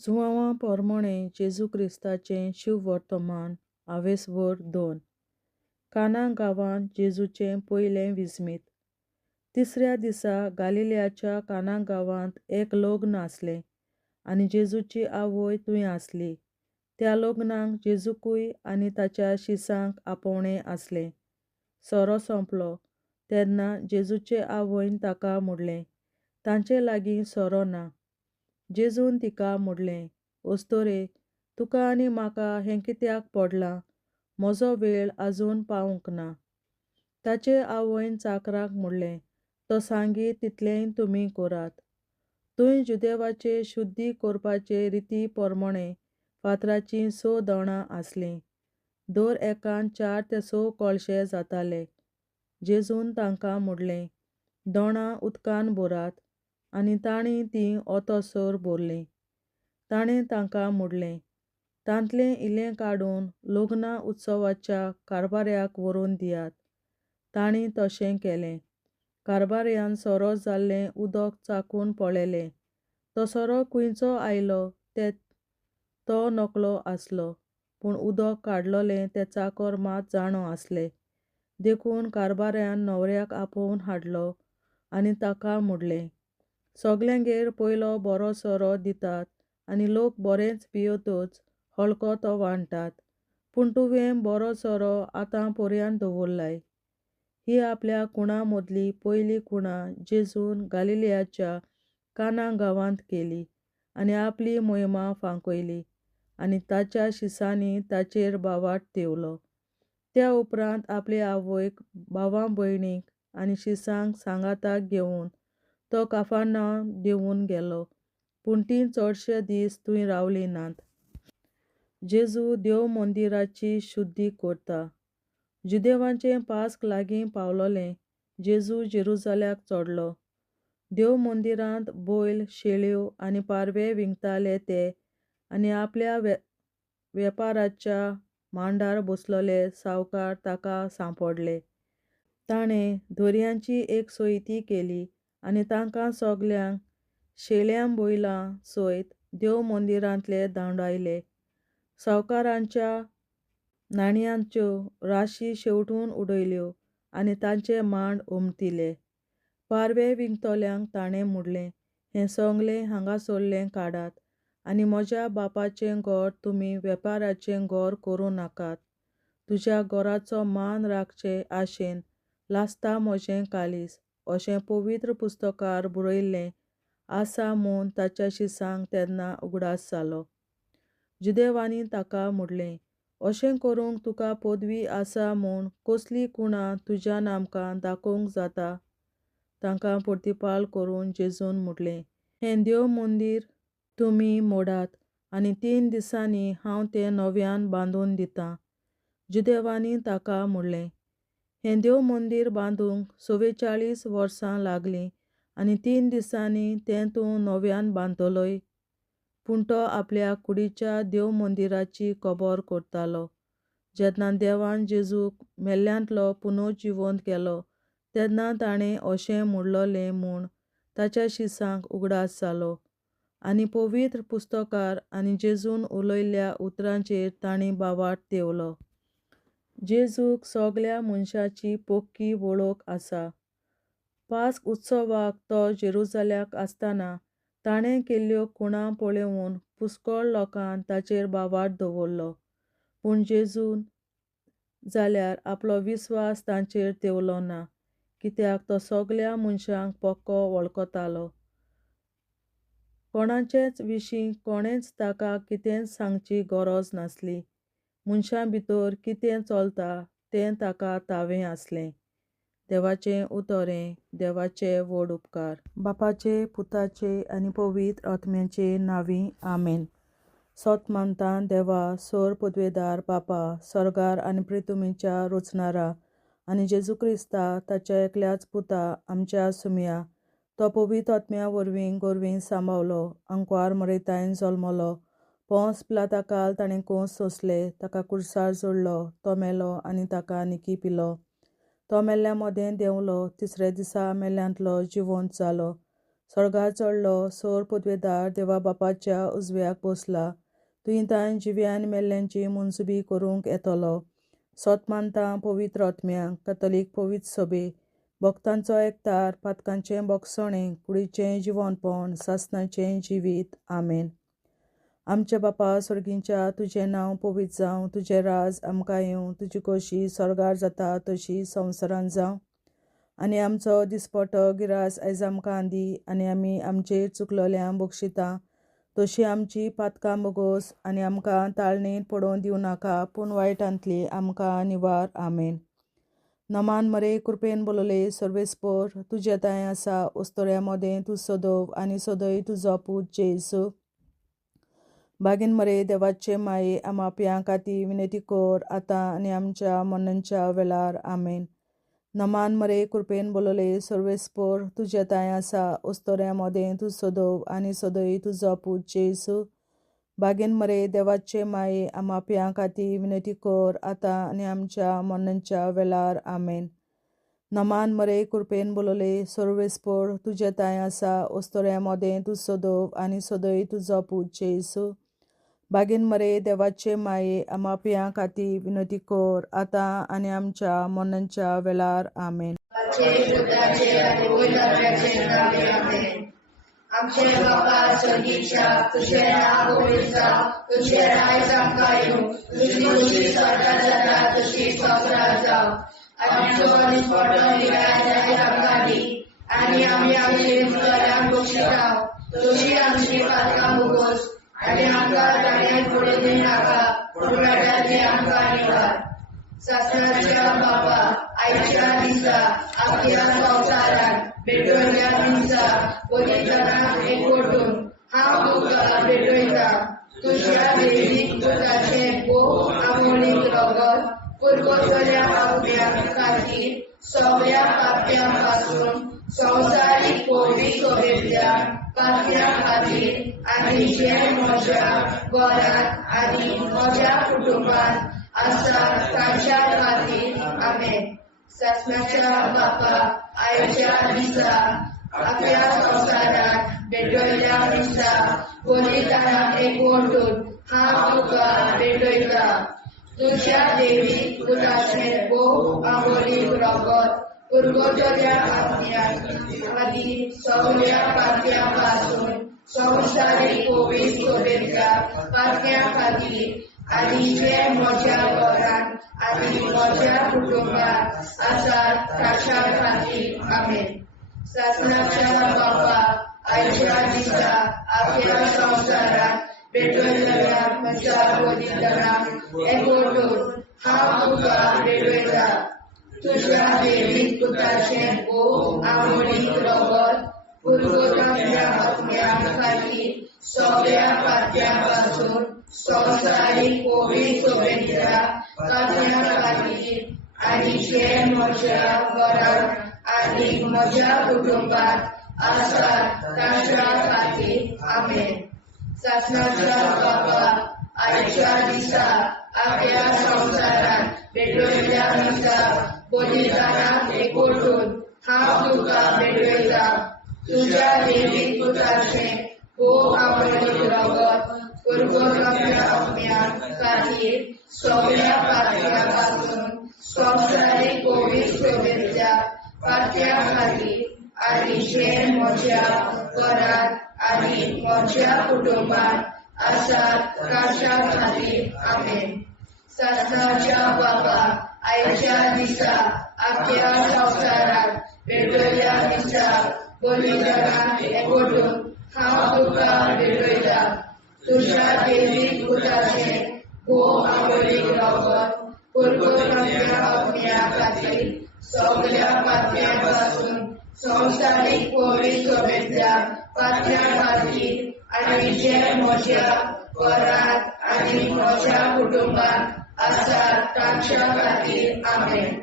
जुवांवा पोरमोणे जेजू क्रिस्ताचें शिव वर्तमान आवेसवर 2. काना गांवांत जेजूचें पयलें विस्मीत. तिसऱ्या दिसा गालिल्याच्या काना गांवांत एक लग्न आसलें आनी जेजूची आवय थंय आसली. त्या लग्नाक जेजूकूय आनी ताच्या शिसांक आपोवणें आसलें. सोरो सोंपलो तेन्ना जेजूचे आवयन ताका म्हणलें, तांचे लागीं सोरो ना. जेजून तिका म्हणलें, ओस्तोरे, तुका आनी म्हाका हें कित्याक पडलां? म्हजो वेळ आजून पावूंक ना. ताचे आवयन चाकरांक म्हणलें, तो सांगी तितलेंय तुमी करात. थंय जुदेवाचे शुद्धी करपाचे रिती पोरमोणें फातराचीं 6 दोणां आसलीं. दर एकान 4 ते 6 कळशे जाताले. जेजून तांकां म्हणलें, दोणां उदकान भरात, आनी तांणी तीं ओतोसर भरलीं. ताणें तांकां म्हणलें, तांतलें इल्लें काडून लग्ना उत्सवाच्या कारबाऱ्याक व्हरून दियात. तांणी तशें केलें. कारबाऱ्यान सोरो जाल्लें उदक चाखून पळयलें. तो सोरो खंयचो आयलो तें तो नकळो आसलो, पूण उदक काडलोलें तें चाकर मात जाणो आसलें. देखून कारबाऱ्यान न्हवऱ्याक आपोवन हाडलो आनी ताका म्हणलें, सगल्यांगेर पयलो बरो सोरो दितात आनी लोक बरेंच पियेतच हळको तो वांडटात, पूण तुवें बरो सोरो आतां पर्यंत दवरलाय. ही आपल्या कुणां मदली पयली कुणां जेजून गालिल्याच्या काना गांवांत केली आनी आपली मोहिमा फांकयली आनी ताच्या शिसांनी ताचेर बावाट देवलो. त्या उपरांत आपले आवयक, भावां भयणीक आनी शिसांक सांगाताक घेवन तो काफार्नाम देंवून गेलो, पूण तीं चडशे दीस थंय रावलीं नात. जेजू देव मंदिराची शुद्धी करता. जुदेवांचें पास्क लागीं पावलोलें. जेजू जेरुसाल्याक चडलो. देव मंदिरांत बैल, शेळयो आनी पारवे विंगताले ते आनी आपल्या वेपाराच्या मांडार बसलोले सावकार ताका सांपडले. ताणें धर्यांची एक सोयती केली आनी तांकां सगल्यांक शेळयां बैलां सयत देव मंदिरांतले धांवडायले. सावकाराच्या नाण्यांच्यो राशी शेवटून उडयल्यो आनी तांचे मांड उमटिले. पारवे विंगतल्यांक ताणें म्हणलें, हें सगळें हांगासरलें काडात आनी म्हज्या बापाचें घर तुमी वेपाराचें घर करूं नाकात. तुज्या घराचो मान राखचे आशेन लासता म्हजें कालीस, अशें पवित्र पुस्तकार बरयल्लें आसा म्हूण ताच्या शिसांक तेन्ना उगडास जालो. जुदेवांनी ताका म्हणलें, अशें करूंक तुका पदवी आसा म्हूण कसली कुणां तुज्या नामकां दाखोवंक जाता? तांकां प्रतिपाल करून जेजून म्हणलें, हें देव मंदीर तुमी मोडात आनी 3 दिसांनी हांव तें नव्यान बांदून दितां. जुदेवांनी ताका म्हणलें, हें देव मंदीर बांदूंक 44 वर्सां लागलीं आनी 3 दिसांनी तें तूं नव्यान बांदतलोय? पूण तो आपल्या कुडीच्या देव मंदिराची खबर करतालो. जेन्ना देवान जेजूक मेल्ल्यांतलो पुनर्जिवंत केलो तेन्ना ताणें अशें म्हणलोलें म्हूण ताच्या शिसांक उगडास जालो आनी पवित्र पुस्तकार आनी जेजून उलयल्ल्या उतरांचेर तांणी बावाट देवलो. जेजूक सगल्या मनशांची पक्की वळख आसा. पास्क उत्सवाक तो जेरुसाल्याक आसतना ताणें केल्ल्यो खुणां पळोवन पुष्कळ लोकांनी ताचेर बावाट दवरलो, पूण जेजून जाल्यार आपलो विस्वास तांचेर देंवलो ना, कित्याक तो सगल्या मनशांक पक्को वळखतालो. कोणाचेच विशीं कोणेंच ताका कितेंच सांगची गरज नासली. मनशां भितर कितें चलता तें ताका तावें आसलें. देवाचें उतोरें. देवाचे व्हड उपकार. बापाचे, पुताचे आनी पवित्र आत्म्याचे नांवीं आमेन. सोत मानता देवा, सर पदवेदार बापा, सर्गार आनी पृथ्वीच्या रचणारा आनी जेजू क्रिस्ता ताच्या एकल्याच पुता आमच्या सुमया, तो पवित्र आत्म्या वरवीं गोरवीं सांबावलो, अंकवार मरयतायन जल्मलो, पोंस पिलाताकाल ताणें कोंस सोंसले, ताका कुर्सार जोडलो, तो मेलो आनी ताका निकी पिलो. तो मेल्ल्या मदें देंवलो, तिसऱ्या दिसा मेल्ल्यांतलो जिवंत जालो, स्वर्गात चडलो, सोर पदवेदार देवा बापाच्या उजव्याक बसला. तुयें जिव्यान मेल्ल्यांची मुनसुबी करूंक येतलो. सोत मानता पवित्र आत्म्यांक, कॅथोलीक पवित्र सभे, भक्तांचो एकतार, पातकांचें बोगसणें, कुडीचें जिवनपण, सासणाचें जिवीत. आमेन. आमचे बापा स्वर्गींच्या, तुजें नांव पवित्र जावं, तुजें राज आमकां येवं, तुजी खोशी स्वर्गार जाता तशी संवसारांत जावं. आनी आमचो दिसपट्टो गिरास आयज आमकां दी, आनी आमी आमचेर चुकलोल्यांक बक्षिता तशी आमची पातकां बोगोस, आनी आमकां ताळणेंत पडोवन दिवं नाका, पूण वायटांतली आमकां निवार. आमेन. नमान मरे कृपेन बोलोले सर्वेस्पर, तुजे ताय आसा, उस्तोऱ्या मोदें तूं सोदव, आनी सोदय तुजो पूत जेसू. बागीन मरे देवाचे माये, आमाप्यां खातीर विनंती कर, आतां आनी आमच्या मरणाच्या वेळार. आमेन. नमान मरे कृपेन बोलोले सर्वेस्पर, तुजे ताय आसा, उस्तोऱ्या मोदें तूं सोदव, आनी सोदय तुजो पूत जेसू. बागीन मरे देवाचे माये, आमाप्यां खातीर विनंती कर, आतां आनी आमच्या मरणाच्या वेळार. आमेन. नमान मरे कृपेन बोलोले सर्वेस्पर, तुजे ताय आसा, उस्तोऱ्या मोदें तूं सोदव, आनी सोदय तुजो पूत जेसू. बागीन मरे देवाचे माये, आमाप्यां खातीर विनंती कर, आतां आनी आमच्या मरणाच्या वेळार. आमेन. आमचे बापा स्वर्गीच्या, तुझे नाव पवित्र जावं, तुझे राज आमकां येवं, तुजी खोशी स्वर्गात जाता तशी संवसारांत जावं. आनी आमचो दिसपट्टो गिरास आयज आमकां दी, आनी आमी आमचेर चुकलोल्यांक बक्षिता तशी आमची पातकां बोगोस, आनी आमकां ताळ्यांत पडोवन दिवं नाका, पूण वायटांतली आमकां निवार. सासणाच्या बापा, आयच्या दिसा आख्या संवसारांत भेटोयल्या दिसा पवित्रांक एकवटून हांव तुका भेटयता. तुज्या देवीक पुताचें भोव आमोणीक रगत पुरगोसल्या आत्म्यां खातीर सगळ्या पाप्यां पासून संवसारीक पवित्र सभेंतल्या पाप्यां खातीर, आनी जे म्हज्या घरांत आनी म्हज्या कुटुंबांत आसा तांच्या खातीर. आमेन. सासणाच्या बापा, आयच्या दिसा आख्या संवसारांत भेटोयल्या दिसा पवित्रांक एकवटून हांव तुका भेटयता. तुज्या देवीक पुताचें भोव आमोणीक रगत पुरगोसल्या आत्म्यां खातीर सगळ्या पाप्यां पासून संवसारीक पवित्र सभेंतल्या पाप्यां खातीर, आनी जे म्हज्या घरांत आनी म्हज्या कुटुंबांत आसा तांच्या खातीर. आमेन. सासणाच्या बापा, आयच्या दिसा आख्या संवसारांत भेटोयल्या म्हज्या पवित्रांक एकवटून हांव तुका भेटयता. तुज्या देवीक पुताचें भोव आमोणीक रगत पुरगोसल्या आत्म्यां खातीर सगळ्या पाप्यां पासून संवसारीक पवित्र सभेंतल्या पाप्यां खातीर, आनी जे म्हज्या घरांत आनी म्हज्या कुटुंबांत आसा तांच्या खातीर. आमेन. सासणाच्या बापा, आयच्या दिसा आख्या संवसारांत भेटोयल्या दिसा पवित्रांक एकवटून हांव तुका भेटयता. तुज्या देवीक पुताचें भोव आमोणीक रगत पुरगोसल्या आत्म्यां खातीर सगळ्या पाप्यां पासून संवसारीक पवित्र सभेंतल्या पाप्यां खातीर, आनी जे म्हज्या घरांत आनी म्हज्या कुटुंबांत आसा तांच्या खातीर. आमेन. सासणाच्या बापा, आयच्या दिसा आख्या संवसारांत भेटोयल्या दिसा पवित्रांक एकवटून हांव तुका भेटयता. तुज्या देवीक पुताचें भोव आमोणीक रगत पुरगोसल्या आत्म्यां खातीर सगळ्या पाप्यां पासून संवसारीक पवित्र सभेंतल्या पाप्यां खातीर, आनी जे म्हज्या घरांत आनी म्हज्या कुटुंबांत आसा तांच्या खातीर. आमेन.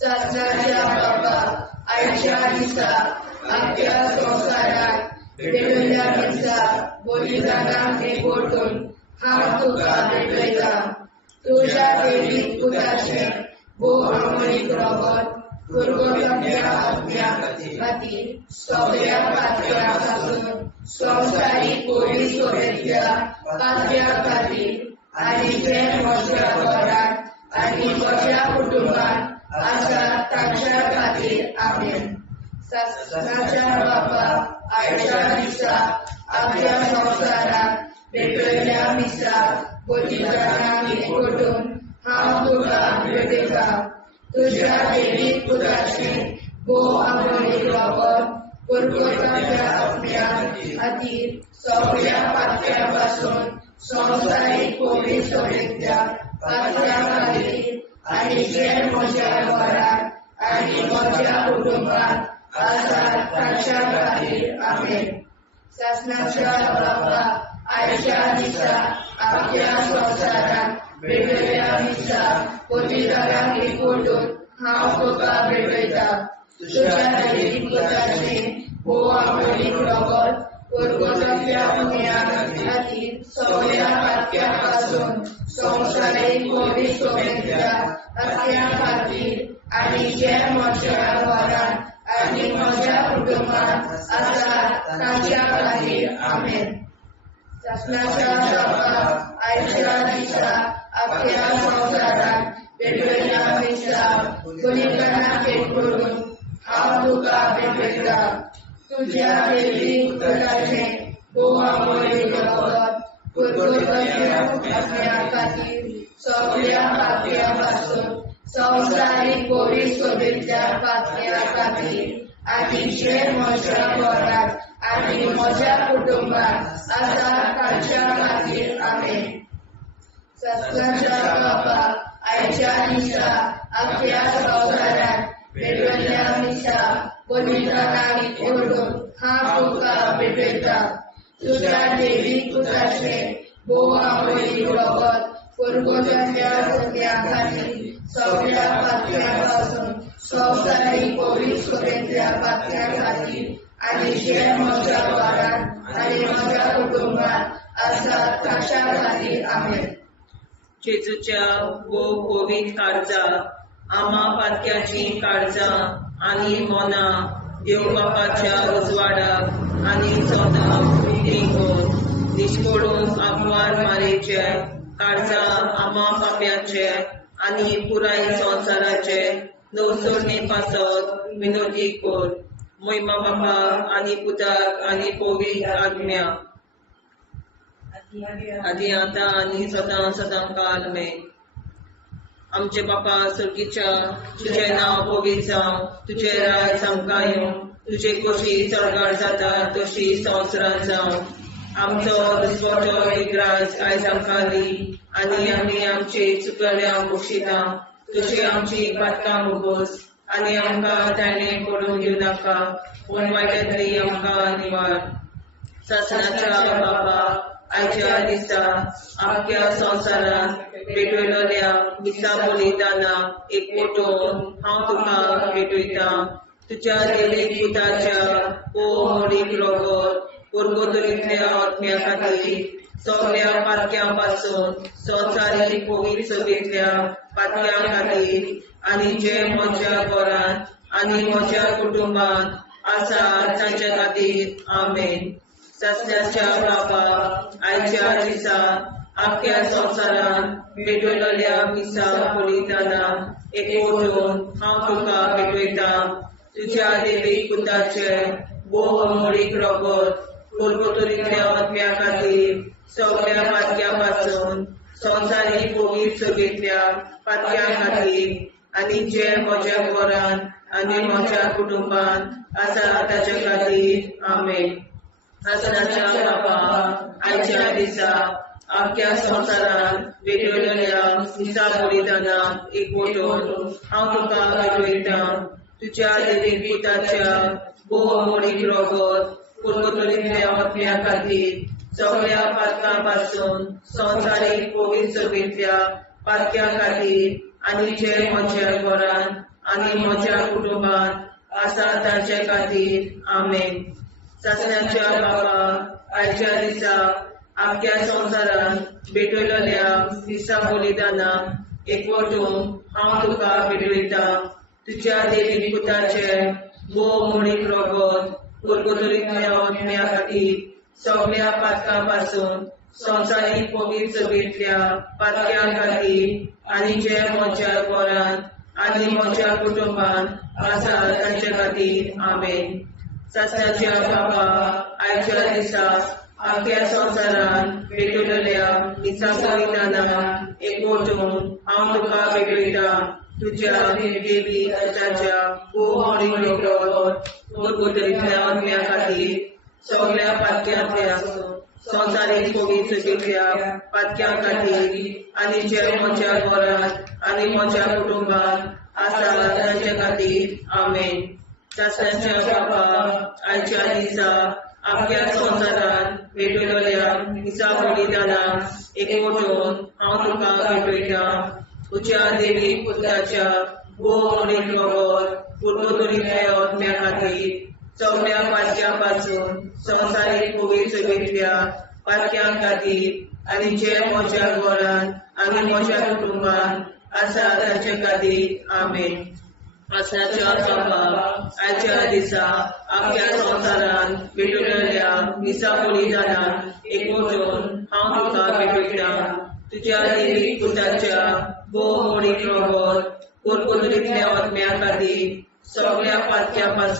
सासणाच्या बापा, आयच्या दिसा आख्या संवसारांत भेटोयल्या दिसा पवित्रांक एकवटून हांव तुका भेटयता. तुज्या देवीक पुताचें भोव आमोणीक रगत पुरगोटल्या आज्ञा खातीर सगळ्या पातळ्यांपासून संवसारीक कोविड सोबेतल्या पातळ्या खातीर आनी जे म्हज्या घरांत आनी म्हज्या कुटुंबात आसा तांच्या खातीर आमेन. शासनाच्या बापा आयच्या दिसा आपल्या संवसाराक भेटयल्या मिसाक बलिदानाक एकवटून हांव तुका भेटयता. तुज्या देवीक पुताचें भोव आमोलीक रगत पुरगोटल्या आत्म्या खातीर सगळ्या पातळ्यांपासून संवसारीक कोविड सोबेतल्या पातळ्या खातीर आनी जे म्हज्या घरांत आनी म्हज्या कुटुंबात आसा तांच्या खातीर आमेन. शासनाच्या बापा आयच्या दिसा आपल्या संवसाराक भेटयल्या मिसाक बलिदानाक एकवटून हांव तुका भेटयता. तुज्या देवीक पुताचें भोव आमोलीक रगत पुरगोटल्या आत्म्या खातीर सगळ्या पातळ्यांपासून संवसारीक कोविड सोबेतल्या पातळ्या खातीर आनी जे म्हज्या घरांत आनी म्हज्या कुटुंबात आसा तांच्या खातीर आमेन. शासनाच्या बापा आयच्या दिसा आपल्या संवसाराक भेटयल्या मिसाक बलिदानाक एकवटून हांव तुका भेटयता. तुज्या देवीक पुताचें भोव आमोलीक रगत पुरगोटल्या आत्म्या खातीर सगळ्या पातळ्यांपासून संवसारीक कोविड सोबेतल्या पातळ्या खातीर आनी जे म्हज्या घरांत आनी म्हज्या कुटुंबात आसा तांच्या खातीर आमेन. शासनाच्या बापा आयच्या दिसा आपल्या संवसाराक भेटयल्या मिसाक बलिदानाक एकवटून हांव तुका भेटयता. तुज्या देवीक पुताचें भोव आमोलीक रगत पुरगोटल्या आत्म्या खातीर सगळ्या पातळ्यांपासून संवसारीक कोविड सोबेतल्या पातळ्या खातीर आनी जे म्हज्या घरांत आनी म्हज्या कुटुंबात आसा तांच्या खातीर आमेन. जेजूच्या भोव कोविड काळजा आमा पातक्याची काळजां आनी मोना देव बापाच्या उजवाडाक आनी सोदाक रिंगून निश्कोडून आग्वार मारेचे काळजा आमा पाप्याचे आनी पुराय संवसाराचे नवसोरणे पासत विनोदी कोर. मोहिमा बापा आनी पुताक आनी पवित्र आज्ञा आदी आतां आनी सदां सदां काल में. आमचे बापा सर्गीच्या तुजें नांव पवित्र जावं, तुजें राज आमकां येवं, तुजे कशी चडगाड जाता तशी संवसारांत जावं. आमचो दिसवटो एक राज आयज आमकां दी आनी आमी आमचे चुकल्यांक बक्षिता. तुजी आमची पातकां मुगोस आनी आमकां ताणें पडून दिवं नाका, पूण वायटांतली आमकां निवार. शासनाच्या बापा आयच्या दिसा आख्या संवसारांत भेटयलोल्या मिसा बलिदानाक एकवटून हांव तुका भेटयता. तुज्या देवीक पुताच्या मोडीक रगत पुरगोटल्या आत्म्या खातीर सगळ्या पातक्यांपासून संवसारीक कोविड सोबेतल्या पातक्या खातीर आनी जे म्हज्या घरांत आनी म्हज्या कुटुंबात आसा तांच्या खातीर आमेन. शासनाच्या बापा आयच्या दिसा आख्या संवसारांत भेटयलोल्या मिसा बलिदानाक एकवटून हांव तुका भेटयता. तुज्या देवीक पुताचे भोव मोडीक रगत पुरगोटल्या आत्म्या खातीर सगळ्या पातक्यांपासून संवसारीक कोविड सोबेतल्या पातक्या खातीर आनी जे म्हज्या घरांत आनी म्हज्या कुटुंबात आसा ताच्या खातीर आमेन. शासनाच्या बापा आयच्या दिसा आख्या संवसारांत भेटयलोल्या मिसा बलिदानाक एकवटून हांव तुका भेटयता. तुज्या देवीक पुताच्या भोव मोडीक रगत पुरगोटल्या आत्म्या खातीर सगळ्या पातकांपासून संवसारीक कोविड सोबेतल्या पातक्या खातीर आनी जे म्हज्या घरांत आनी म्हज्या कुटुंबात आसा तांचे खातीर आमेन. शासनाच्या बापा आयच्या दिसा आख्या संवसारांत भेटयलोल्या मिसा बलिदानाक एकवटून हांव तुका भेटयता. तुझ्या देवी पुताचे वो मोडीक रोगोत कुरकुतुरीतल्या ओतम्या खातीर सगळ्या पातकां संवसारीक पवित्र सभेंतल्या पातक्यां खातीर आनी जे म्हज्या घरांत आनी म्हज्या कुटुंबान आसा तांचे खातीर आमेन. सत्याच्या बाबा आयच्या दिसा आख्या संवसारान भेटलेल्या दिसा बलिदानां एकवटून हांव तुका भेटयता. तुझ्या देवी पुताच्या मोडीक रोगोत कुरकुतुरीतल्या ओतम्या खातीर सगळ्या पातक्यांतल्या संवसारीक पवित्र सभेंतल्या पातक्यां खातीर आनी जे म्हज्या घरांत आनी म्हज्या कुटुंबान आसा तांचे खातीर आमेन. सत्याच्या बाबा आयच्या दिसा आख्या संवसारान भेटलेल्या दिसा बलिदानां एकवटून हांव तुका भेटयता. तुझ्या देवी पुताच्या मोडीक रोगोत कुरकुतुरीतल्या ओतम्या खातीर सगळ्या पातक्यां संवसारीक पवित्र सभेंतल्या पातक्यां खातीर आनी जे म्हज्या घरांत आनी म्हज्या कुटुंबान आसा तांचे खातीर आमेन. सत्याच्या बाबा आयच्या दिसा आख्या संवसारान भेटलेल्या दिसा बलिदानां एकवटून हांव तुका भेटयता. तुझ्या देवी पुताच्या मोडीक रोगोत कुरकुतुरीतल्या ओतम्या खातीर सगळ्या पातक्यां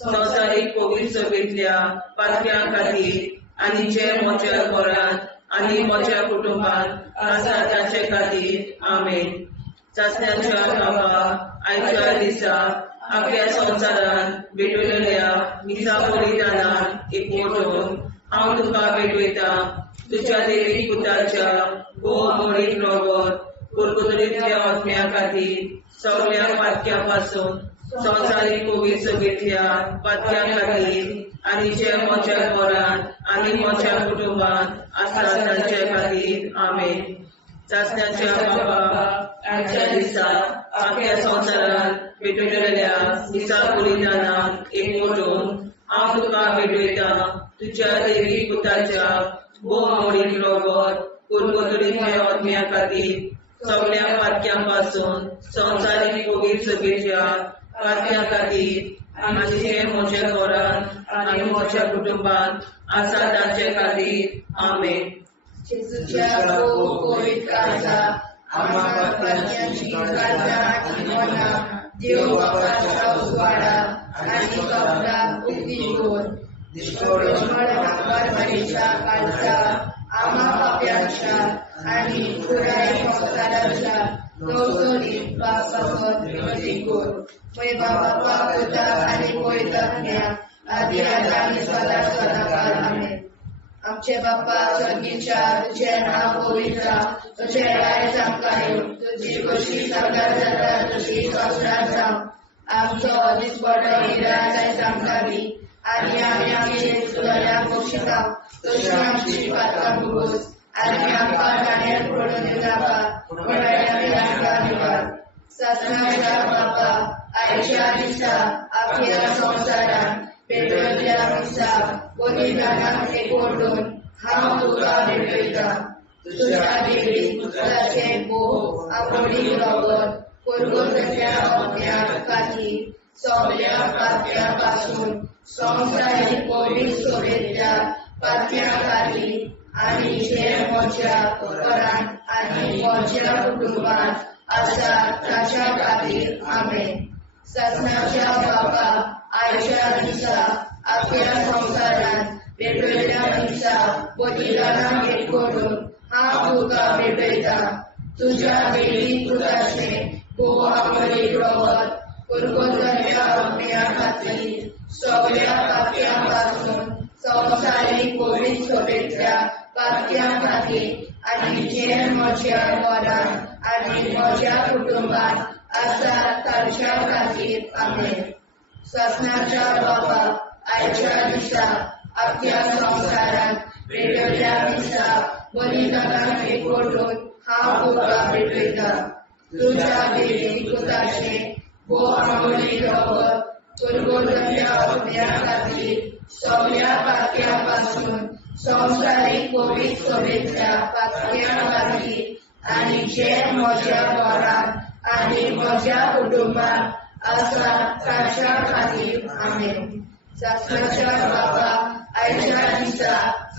संवसारीक पवित्र सभेंतल्या पातक्यां खातीर आनी जे म्हज्या घरांत आनी म्हज्या कुटुंबान आसा तांचे खातीर आमेन. सत्याच्या बाबा आयच्या दिसा आख्या संवसारान भेटलेल्या दिसा बलिदानां एकवटून हांव तुका भेटयता. तुझ्या देवी पुताच्या मोडीक रोगोत कुरकुतुरीतल्या ओतम्या खातीर सगळ्या पातक्यां संवसारीक पवित्र सभेंतल्या पातक्यां खातीर आनी जे म्हज्या घरांत आनी म्हज्या कुटुंबान आसा तांचे खातीर आमेन. सत्याच्या बाबा आयच्या दिसा आख्या संवसारान भेटलेल्या दिसा बलिदानां एकवटून हांव तुका भेटयता. तुझ्या देवी पुताच्या मोडीक रोगोत कुरकुतुरीतल्या ओतम्या खातीर सगळ्या पातक्यां संवसारीक पवित्र सभेंतल्या पातक्यां खातीर आनी जे म्हज्या घरांत आनी म्हज्या कुटुंबान आसा तांचे खातीर आमेन. जेजूच्या पवित्र काळजा आम्हा पातक्यांची काळजा आनी मना देव बापाच्या उजवाडा आनी कबरां उक्ती कर. मरणीच्या काळजा आम्हा पाप्यांच्या आनी पुराय संवसाराच्या नवसरीत पापावर विनंती कर. पळय बाबा पुता आनी पवित्रात्म्या आदी आनी सदा सदाकाळ आमेन. आमचे बापा स्वर्गीच्या तुझे नाव पवित्र तुझे राय आमकां येवं. तुजी कशी सगळ्यात जाता तशी संवसारांत जावं. आमचो दिसपडो हिराय आमकां दी आनी आमी आमचे चुकल्यांक बक्षिता तशी आमची पातकां भोगोस आनी आमकां गाण्यार पडून दिनाका पूण आमकां निवार. सत्याच्या बापा आयच्या दिसा आख्या संवसारान भेटलेल्या दिसा बलिदानां एकवटून हांव तुका भेटयता. तुझ्या देवी पुताचे मोडीक रोगोत कुरकुतुरीतल्या ओतम्या खातीर सगळ्या पातक्यां संवसारीक पवित्र सभेंतल्या पातक्यां खातीर आनी जे म्हज्या घरांत आनी म्हज्या कुटुंबान आसा तांच्या खातीर आमेन. सत्याच्या बाबा आयच्या दिसा आख्या संवसारान भेटलेल्या दिसा बलिदानां एकवटून हांव तुका भेटयता. तुझ्या देवी पुताचे मोडीक रोगोत कुरकुतुरीतल्या ओतम्या खातीर सगळ्या पातक्यां संवसारीक पवित्र सभेंतल्या पातक्यां खातीर आनी जे म्हज्या घरांत आनी म्हज्या कुटुंबान आसा तांच्या खातीर आमेन. सत्याच्या बाबा आयच्या दिसा आख्या संवसारान भेटलेल्या दिसा बलिदानां एकवटून हांव तुका भेटयता. तुझ्या देवी पुताचे मोडीक रोगोत कुरकुतुरीतल्या ओतम्या खातीर सगळ्या पातक्यां संवसारीक पवित्र सभेंतल्या पातक्यां खातीर आनी जे म्हज्या घरांत आनी म्हज्या कुटुंबान आसा ताच्या खातीर आमेन. शासनाच्या बाबा आयच्या दिसा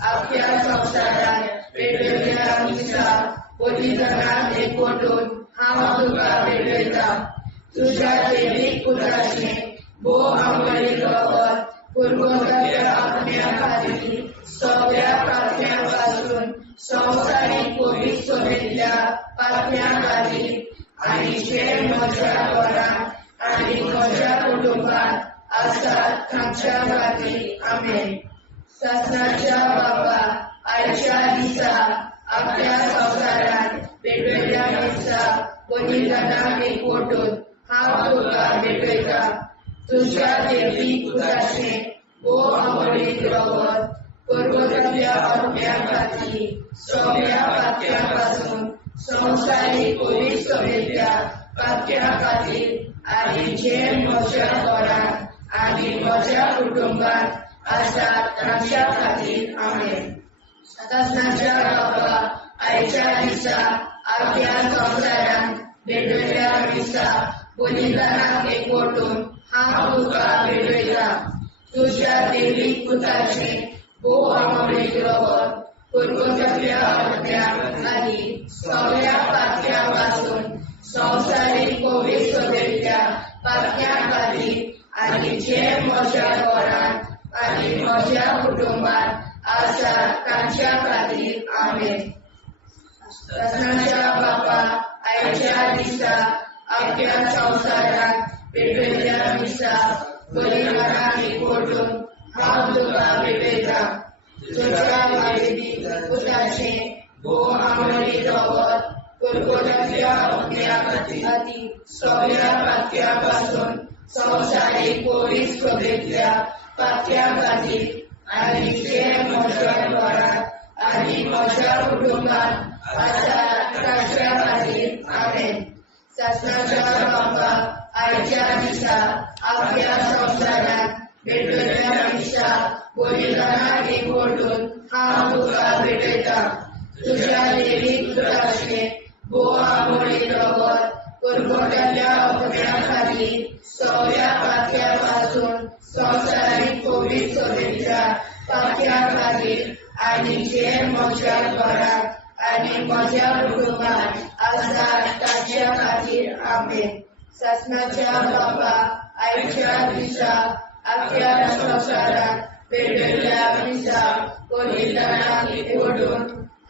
आख्या संवसारात पेटयल्ल्या दिसा बलिदानाक एकवटून हांव तुका भेटयता. तुज्या दैवीक पुताचें भोव आंबोळी रगत पुरगोताच्या आपल्या खातीर सगळ्या पापण्यां पासून संवसारीक पवित्र सभेंतल्या पापण्यां खातीर आनी जे म्हज्या घरांत आनी म्हज्या कुटुंबांत आसात तांच्या खातीर आमेन. शासनाच्या बाबा आयच्या दिसा आपल्या संवसारात पेटयल्ल्या दिसा बलिदानाक एकवटून हांव तुका भेटयता. तुज्या दैवीक पुताचें भोव आंबोळी रगत पुरगोताच्या आपल्या खातीर सगळ्या पापण्यां पासून संवसारीक पवित्र सभेंतल्या पापण्यां खातीर आनी जे म्हज्या घरांत आनी म्हज्या कुटुंबांत आसात तांच्या खातीर आमेन. शासनाच्या बाबा आयच्या दिसा आख्या संवसारात भेटयल्ल्या दिसा बलिदानाक एकवटून हांव तुका भेटयता. तुज्या दैवीक पुताचें भोव आंबोळी रगत पुरगोताच्या आपल्या खातीर सगळ्या पापण्यां पासून संवसारीक पवित्र सभेंतल्या पापण्यां खातीर आनी जे म्हज्या घरांत आनी म्हज्या कुटुंबांत आसात तांच्या खातीर आमेन. शासनाच्या बाबा आयच्या दिसा आख्या संवसारात पेटयल्ल्या दिसा बलिदानाक एकवटून हांव तुका भेटयता. तुज्या दैवीक पुताचें भोव आंबोळी रगत पुरगोताच्या आपल्या खातीर सगळ्या पापण्यां पासून संवसारीक पवित्र सभेंतल्या पापण्यां खातीर आनी जे म्हज्या घरांत आनी म्हज्या कुटुंबांत आसात तांच्या खातीर आमेन. शासनाच्या बाबा आयच्या दिसा आपल्या संवसारात पेटयल्ल्या दिसा बलिदानाक एकवटून हांव तुका भेटयता. तुज्या दैवीक पुताचें भोव आंबोळी रगत पुरगोताच्या आपल्या खातीर सगळ्या पापण्यां पासून संवसारीक पवित्र सभेंतल्या पापण्यां खातीर आनी जे म्हज्या घरांत आनी म्हज्या कुटुंबांत आसात तांच्या खातीर आमेन. शासनाच्या बाबा आयच्या दिसा आख्या संवसारात पेटयल्ल्या दिसा बलिदानाक एकवटून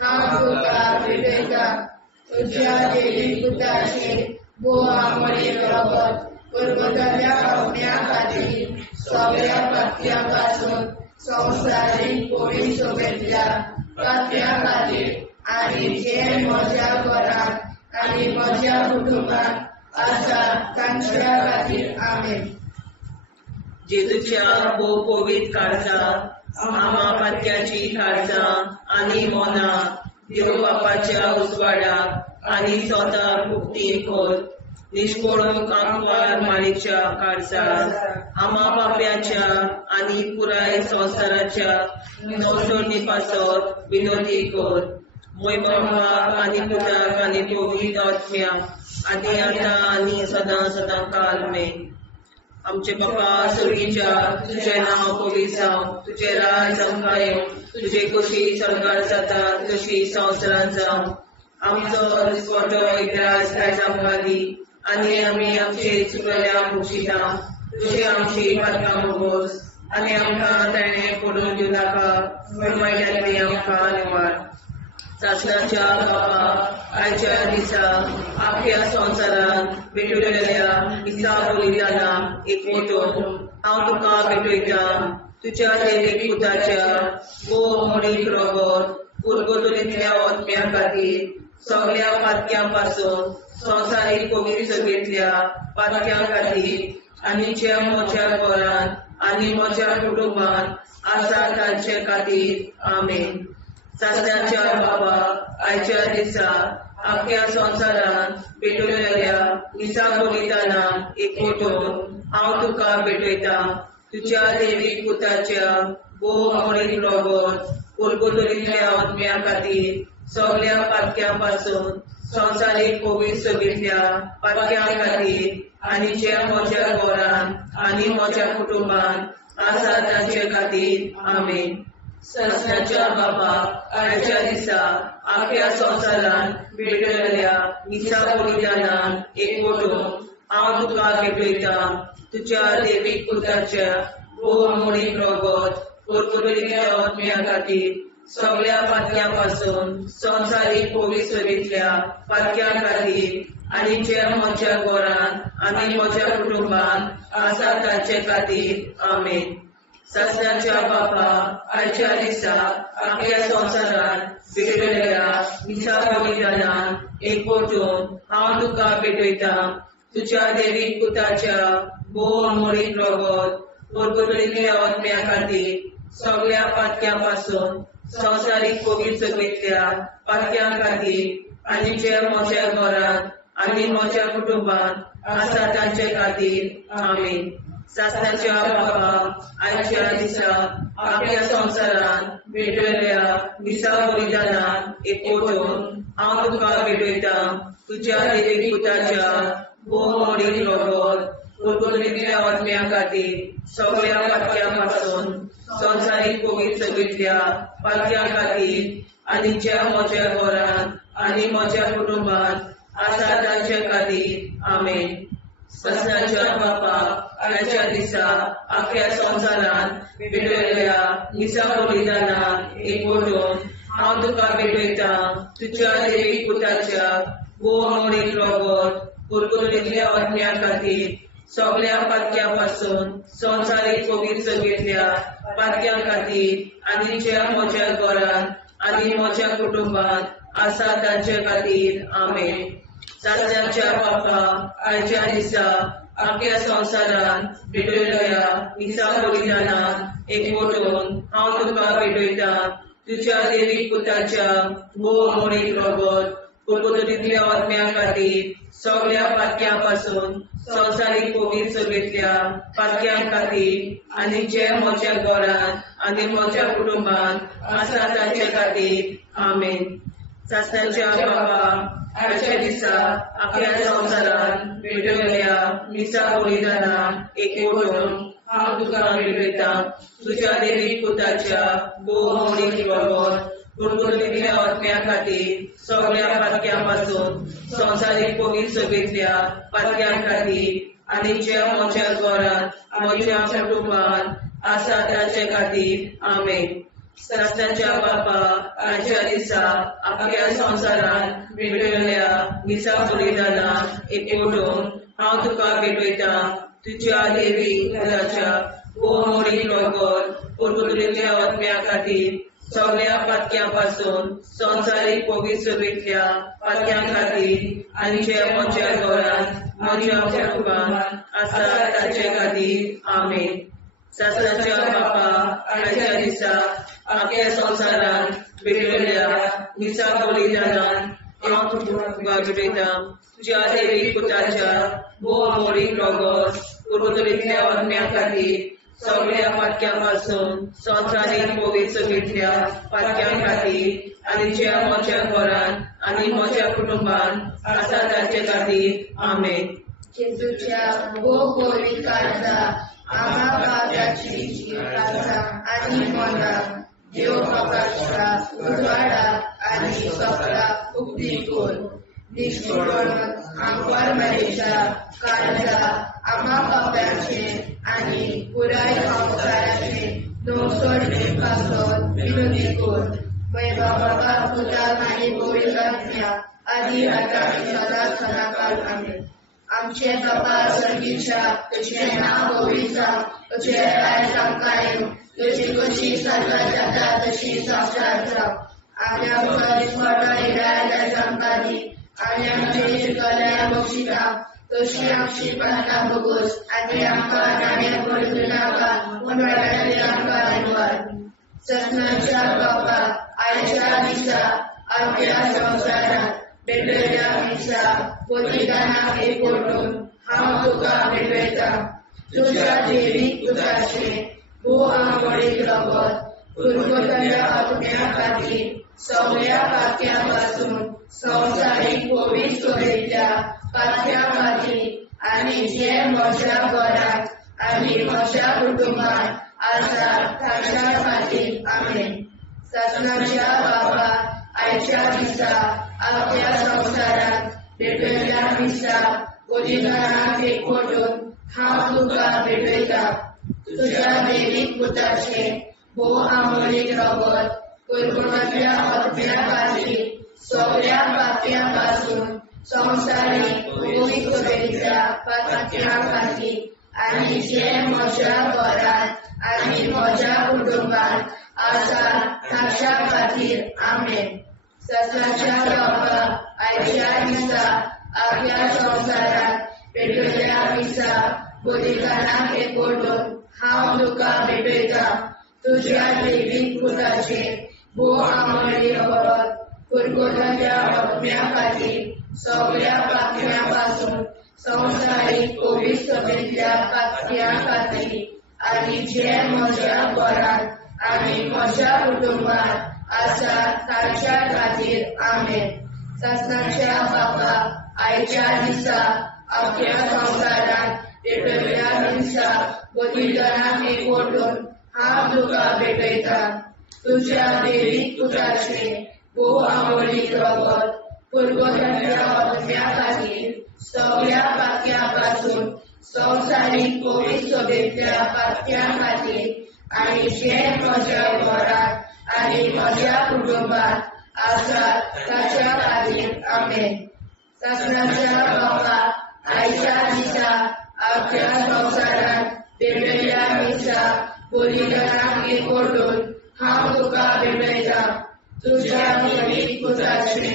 हांव तुका भेटयता. तुज्या दैवीक पुताचें भोव आंबोळी रगत पुरगोताच्या आपल्या खातीर सगळ्या पापण्यां पासून संवसारीक पवित्र सभेंतल्या पापण्यां खातीर आनी जे म्हज्या घरांत आनी म्हज्या कुटुंबांत आसात तांच्या खातीर आमेन. जेजूच्या भोव पवित्र काळजांत आमा पात्याची काळजां आनी मोना देव बापाच्या उजवाडाक आनी स्वता मुक्ती खोल निष्पळूंक आंकवार माळेच्या काळजांत आमा बाप्याच्या आनी पुराय संवसाराच्या नवसोडणी पासत विनोदी कोर. मोय बापाक आनी पुताक आनी पवित्र आत्म्याक आदी आतां आनी सदां सदां काल मेन. आमचे बापा सर्गीच्या तुझें नांव पवित्र जावं, तुजें राज आमकां येवं, तुजी कशी स्वर्गार जाता तशी संवसारांत जावं. आमचो दिसपटो एकदांच आयज आमकां दी आनी आमी आमचे चुकल्यांक मुशिता. तुजी आमची पातकां भोगोस आनी आमकां ताणें पडून दिवं नाका, वायटांतली आमकां निवाड. शासनाच्या बाबा आयच्या दिसा आख्या संवसारांत भेटयल्ल्या दिसा बलिदानाक एकवटून हांव तुका भेटयता. तुज्या दैवीक पुताच्या भोव आंबोळी रगत पुरगोताच्या आपल्या खातीर सगळ्या पापण्यां पासून संवसारीक पवित्र सभेंतल्या पापण्यां खातीर आनी जे म्हज्या घरांत आनी म्हज्या कुटुंबांत आसात तांचे खातीर आमेन. शासनाच्या बाबा आयच्या दिसा आख्या संवसारांत पेटयल्ल्या दिसा बलिदानाक एकवटून हांव तुका भेटयता. तुज्या दैवीक पुताच्या भोव आंबोळी रगत पुरगोताच्या आपल्या खातीर सगळ्या पापण्यां पासून संवसारीक कोवीड सगळींतल्या पातक्यां खातीर आनी जे म्हज्या घरान आनी म्हज्या कुटुंबान आसा तांचे खातीर आमेन. सस्नाच्या बापाक आयच्या दिसा आख्या संवसारान भेटलेल्या मिसा बलिदानान एकवटून हांव तुका भेटयता तुज्या देवीक पुताच्या बहुमोळीक रगत परतुलेल्या आत्म्या खातीर सगळ्या पातक्यां पासून संवसारीक कोवीड सगळींतल्या पातक्यां खातीर आनी जे म्हज्या घरान आनी म्हज्या कुटुंबान आसा तांचे खातीर आमेन. सस्नाच्या बापा आयच्या दिसा आख्या संवसारान भेटलेल्या मिसा बलिदानान एकवटून हांव तुका भेटयता तुज्या देवीक पुताच्या बहुमोळीक रगत परतुलेल्या आत्म्या खातीर सगळ्या पातक्यां पासून संवसारीक कोवीड सगळींतल्या पातक्यां खातीर आनी जे म्हज्या घरान आनी म्हज्या कुटुंबान आसा तांचे खातीर आमेन. सस्नाच्या बापा आयच्या दिसा आख्या संवसारान भेटलेल्या मिसा बलिदानान एकवटून हांव तुका भेटयता तुज्या देवीक पुताच्या बहुमोळीक रगत परतुलेल्या आत्म्या खातीर सगळ्या पातक्यां पासून संवसारीक कोवीड सगळींतल्या पातक्यां खातीर आनी ज्या म्हज्या घरान आनी म्हज्या कुटुंबान आसा तांचे खातीर आमेन. सस्नाच्या बापा आयच्या दिसा आख्या संवसारान भेटलेल्या मिसा बलिदानान एकवटून हांव तुका भेटयता तुज्या देवीक पुताच्या बहुमोळीक रगत परतुलेल्या आत्म्या खातीर सगळ्या पातक्यां पासून संवसारीक कोवीड सगळींतल्या पातक्यां खातीर आनी ज्या म्हज्या घरान आनी म्हज्या कुटुंबान आसा तांचे खातीर आमेन. सस्नाच्या बापा आयच्या दिसा आख्या संवसारान भेटलेल्या मिसा बलिदानान एकवटून हांव तुका भेटयता तुज्या देवीक पुताच्या बहुमोळीक रगत परतुलेल्या आत्म्या खातीर सगळ्या पातक्यां पासून संवसारीक कोवीड सगळींतल्या पातक्यां खातीर आनी जे म्हज्या घरान आनी म्हज्या कुटुंबान आसा तांचे खातीर आमेन. सस्नाच्या बापा आयच्या दिसा आख्या संवसारान भेटलेल्या मिसा बलिदानान एकवटून हांव तुका भेटयता तुज्या देवीक पुताच्या बहुमोळीक रगत परतुलेल्या आत्म्या खातीर सगळ्या पातक्यां पासून संवसारीक कोवीड सगळींतल्या पातक्यां खातीर आनी जे म्हज्या घरान म्हज्या कुटुंबान आसा तांचे खातीर आमेन. सस्नाच्या बापा आयच्या दिसा आख्या संवसारान भेटलेल्या मिसा बलिदानान एकवटून हांव तुका भेटयता तुज्या देवीक पुताच्या बहुमोळीक रगत परतुलेल्या आत्म्या खातीर सगळ्या पातक्यां पासून संवसारीक कोवीड सगळींतल्या पातक्यां खातीर आनी जे म्हज्या घरान म्हज्या कुटुंबान आसा तांचे खातीर आमेन. सस्नाच्या बापा आयच्या दिसा आख्या संवसारान भेटलेल्या मिसा बलिदानान हांव तुका भेटयता तुज्या देवीक पुताच्या बहुमोळीक रगत परतुलेल्या आत्म्या खातीर सगळ्या पातक्यां पासून संवसारीक कोवीड सगळींतल्या पातक्यां खातीर आनी जे म्हज्या घरान आनी म्हज्या कुटुंबान आसा तांचे खातीर आमेन. जेजूच्या बहुमोळीक काळजा आम्हा पाप्याची काळजा आनी मना देव बापाच्या उजवाडा आनी सपना उक्ती कोर निष्ठुरण आंकवार मेरेच्या काळजा आम्हा पाप्याचे आनी पुराय संवसाराचे नवसोड पासून विनोदी कोर बाबा पुताक आनी पवित्र आत्म्या आदी आता आनी सदांच सदांकाळ आमेन. आमचे बाबा सर्गीच्या तुझे नाव पवित्र तुझे राय आमकां तुझी कशी साजरा जाता तशी संवसारांत जावं. आमच्या मुखार हिराय आमकां दी आनी आमचे चिरकल्या बक्षिता तशी आमची प्रार्थना भोगोस आनी आमकां नाण्या पडूं नाका पूण वायटाचेर आमकां वाडोवार. सस्नाच्या बापा आयच्या दिसा आमच्या संवसारांत भेटलेल्या मिसा बलिदानाक एकवटून हांव तुका भेटयता तुज्या देवीक पुताचे बहुमोळीक रगत परतुलेल्या आत्म्या खातीर सगळ्या पात्यापासून संवसारीक पवित्र सभेच्या पात्या खातीर आनी जे म्हज्या घरांत आनी म्हज्या कुटुंबात आसा ताच्या खातीर आमेन. ससनाच्या बाबा आयच्या दिसा आपल्या संवसारांत भेटयल्या दिसा बलिदानाक एकवटून हांव तुका भेटयता. तुज्या दैवीक पुताचे भोव आमोलीक रगत कुरकुरांतल्या आत्म्या खातीर सगळ्या पात्यापासून संवसारीक पवित्र सभेच्या पात्या खातीर आनी जे म्हज्या घरांत आनी म्हज्या कुटुंबात आसा ताच्या खातीर आमेन. ससनाच्या बाबा आयच्या दिसा आपल्या संवसारांत भेटयल्या दिसा बलिदानाक एकवटून हांव तुका भेटयता. तुज्या दैवीक पुताचे भोव आमोली रगत कुरकुरांतल्या आत्म्या खातीर सगळ्या पात्यापासून संवसारीक पवित्र सभेच्या पात्या खातीर आनी जे म्हज्या घरांत आनी म्हज्या कुटुंबात आसा ताच्या खातीर आमेन. ससनाच्या बाबा आयच्या दिसा आपल्या संवसारांत भेटयल्या दिसा बलिदानाक एकवटून हांव तुका भेटयता. तुज्या दैवीक पुताचे भोव आमोलीक रगत कुरकुरांतल्या आत्म्या खातीर सगळ्या पात्यापासून संवसारीक पवित्र सभेच्या पात्या खातीर आनी जे म्हज्या घरांत आनी म्हज्या कुटुंबात आसा ताच्या खातीर आमेन. ससनाच्या बाबा आयच्या दिसा आपल्या संवसारांत भेटयल्या दिसा बलिदानाक एकवटून हांव तुका भेटयता. तुज्या दैवीक पुताचे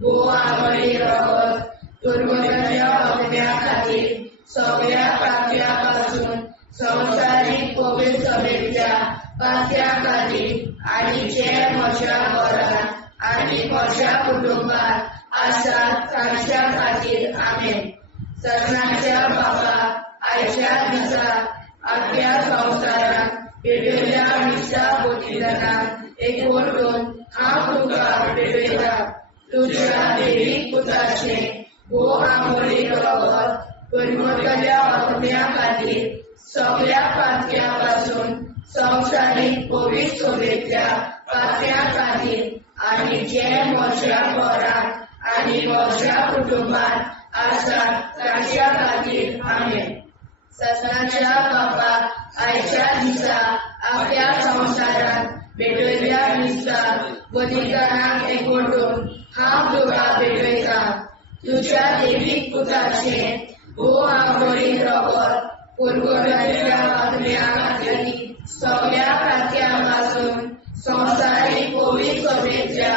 भोव आमोली रगत कुरकुरांतल्या आत्म्या खातीर सगळ्या पात्यापासून संवसारीक पवित्र सभेच्या पात्या खातीर आनी जे म्हज्या घरांत आनी म्हज्या कुटुंबात आसा ताच्या खातीर आमेन. ससनाच्या बाबा आयच्या दिसा आपल्या संवसारांत भेटयल्या दिसा बलिदानाक एकवटून हांव तुका भेटयता. तुज्या दैवीक पुताचे भोव आमोली रगत कुरकुरांतल्या आत्म्या खातीर सगळ्या पात्यापासून संवसारीक पवित्र सभेच्या पात्या खातीर आनी जे म्हज्या घरांत आनी म्हज्या कुटुंबात आसा ताच्या खातीर आमेन. ससनाच्या बाबा आयच्या दिसा आपल्या संवसारांत भेटयल्या दिसा बलिदानाक एकवटून हांव तुका भेटयता. तुज्या दैवीक पुताचे भोव आमोली रगत कुरकुरांतल्या आत्म्या खातीर सगळ्या पात्यापासून संवसारीक पवित्र सभेच्या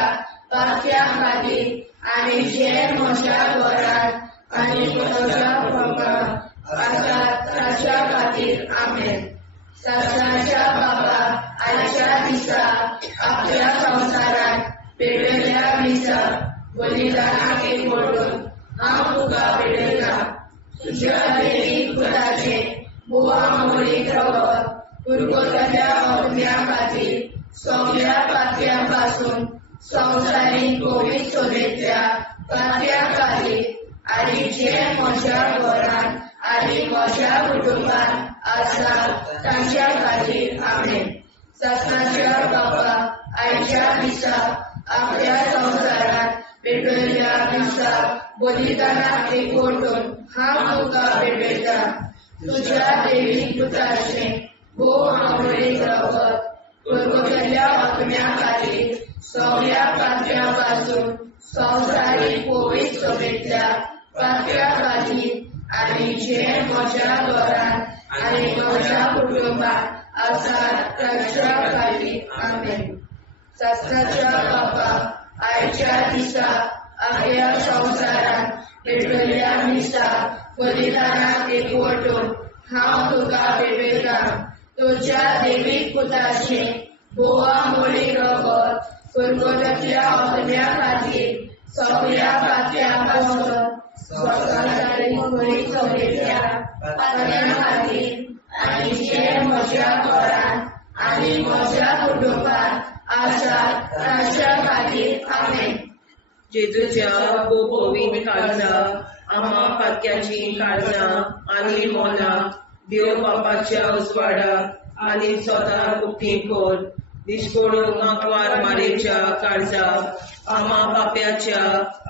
पात्या खातीर आनी जे म्हज्या घरांत आनी म्हज्या कुटुंबात आसा ताच्या खातीर आमेन. ससनाच्या बाबा आयच्या दिसा आपल्या संवसारांत भेटयल्या दिसा बलिदानाक एकवटून हांव तुका भेटयता. तुज्या दैवीक पुताचे भोव आमोली रगत कुरकुरांतल्या आत्म्या खातीर सगळ्या पात्यापासून संवसारीक पवित्र सभेच्या पात्या खातीर आनी जे म्हज्या घरांत आनी म्हज्या कुटुंबात आसा ताच्या खातीर आमेन. ससनाच्या बाबा आयच्या दिसा आपल्या संवसारांत भेटयल्या दिसा बलिदानाक एकवटून हांव तुका भेटयता. तुज्या दैवीक पुताचे भोव आमोली रगत कुरकुरांतल्या आत्म्या खातीर सगळ्या पात्यापासून संवसारीक पवित्र सभेच्या पात्या खातीर आनी जे म्हज्या घरांत आनी म्हज्या कुटुंबात आसा ताच्या खातीर आमेन. ससनाच्या बाबा आयच्या दिसा आपल्या संवसारांत भेटयल्या दिसा बलिदानाक एकवटून हांव तुका भेटयता. तुज्या दैवीक पुताचे भोव आमोली रगत कुरकुरांतल्या आत्म्या खातीर सगळ्या पात्यापासून संवसारीक पवित्र सभेच्या पात्या खातीर आनी जे म्हज्या घरांत आनी म्हज्या कुटुंबात आशा ताच्या खातीर आमेन. जेजूच्या पवित्र काळजा आम्हा पातक्याची काळजा आनी मोना देव बापाच्या उजवाडाक आनी स्वता उक्ती कोर दिसपडून आंकवार मारेच्या काळजा आम्हा पाप्याच्या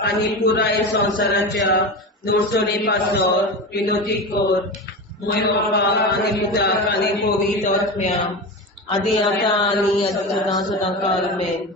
आनी पुराय संवसाराच्या नोडचणी पासर विनोदी कोर मोय बापाक आनी पुताक आनी पवित्र आत्म्या आदी आतां आनी सदां सदां काल आमेन.